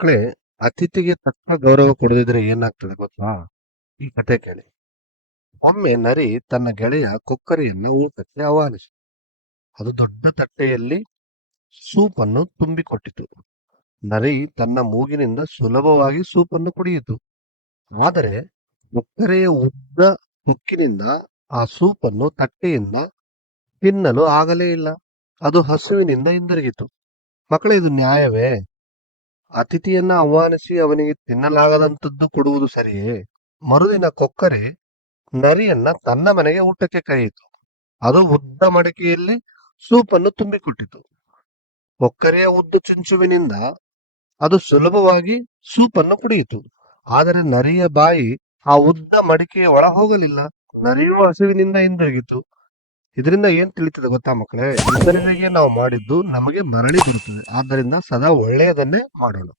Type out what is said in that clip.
ಮಕ್ಕಳೇ ಅತಿಥಿಗೆ ತಕ್ಕ ಗೌರವ ಕೊಡದಿದ್ರೆ ಏನಾಗ್ತದೆ ಗೊತ್ತಾ? ಈ ಕತೆ ಕೇಳಿ. ಒಮ್ಮೆ ನರಿ ತನ್ನ ಗೆಳೆಯ ಕೊಕ್ಕರೆಯನ್ನ ಊಟಕ್ಕೆ ಆಹ್ವಾನಿಸಿ. ಅದು ದೊಡ್ಡ ತಟ್ಟೆಯಲ್ಲಿ ಸೂಪ್ ಅನ್ನು ತುಂಬಿಕೊಟ್ಟಿತು. ನರಿ ತನ್ನ ಮೂಗಿನಿಂದ ಸುಲಭವಾಗಿ ಸೂಪ್ ಅನ್ನು ಕುಡಿಯಿತು. ಆದರೆ ಕೊಕ್ಕರೆಯ ಉದ್ದ ಮುಕ್ಕಿನಿಂದ ಆ ಸೂಪ್ ಅನ್ನು ತಟ್ಟೆಯಿಂದ ತಿನ್ನಲು ಆಗಲೇ ಇಲ್ಲ. ಅದು ಹಸುವಿನಿಂದ ಹಿಂದಿರುಗಿತು. ಮಕ್ಕಳೇ, ಇದು ನ್ಯಾಯವೇ? ಅತಿಥಿಯನ್ನ ಆಹ್ವಾನಿಸಿ ಅವನಿಗೆ ತಿನ್ನಲಾಗದಂಥದ್ದು ಕೊಡುವುದು ಸರಿಯೇ? ಮರುದಿನ ಕೊಕ್ಕರೆ ನರಿಯನ್ನ ತನ್ನ ಮನೆಗೆ ಊಟಕ್ಕೆ ಕರೆಯಿತು. ಅದು ಉದ್ದ ಮಡಿಕೆಯಲ್ಲಿ ಸೂಪನ್ನು ತುಂಬಿಕೊಟ್ಟಿತು. ಕೊಕ್ಕರೆಯ ಉದ್ದ ಚುಂಚುವಿನಿಂದ ಅದು ಸುಲಭವಾಗಿ ಸೂಪನ್ನು ಕುಡಿಯಿತು. ಆದರೆ ನರಿಯ ಬಾಯಿ ಆ ಉದ್ದ ಮಡಿಕೆಯ ಒಳ ಹೋಗಲಿಲ್ಲ. ನರಿಯು ಹಸುವಿನಿಂದ ಹಿಂದಿರುಗಿತು ಇದರಿಂದ ಏನ್ ತಿಳಿತದೆ ಗೊತ್ತಾ ಮಕ್ಕಳೇ? ಇತರರಿಗೆ ನಾವು ಮಾಡಿದ್ದು ನಮಗೆ ಮರಳಿ ಬರುತ್ತದೆ. ಆದ್ದರಿಂದ ಸದಾ ಒಳ್ಳೆಯದನ್ನೇ ಮಾಡೋಣ.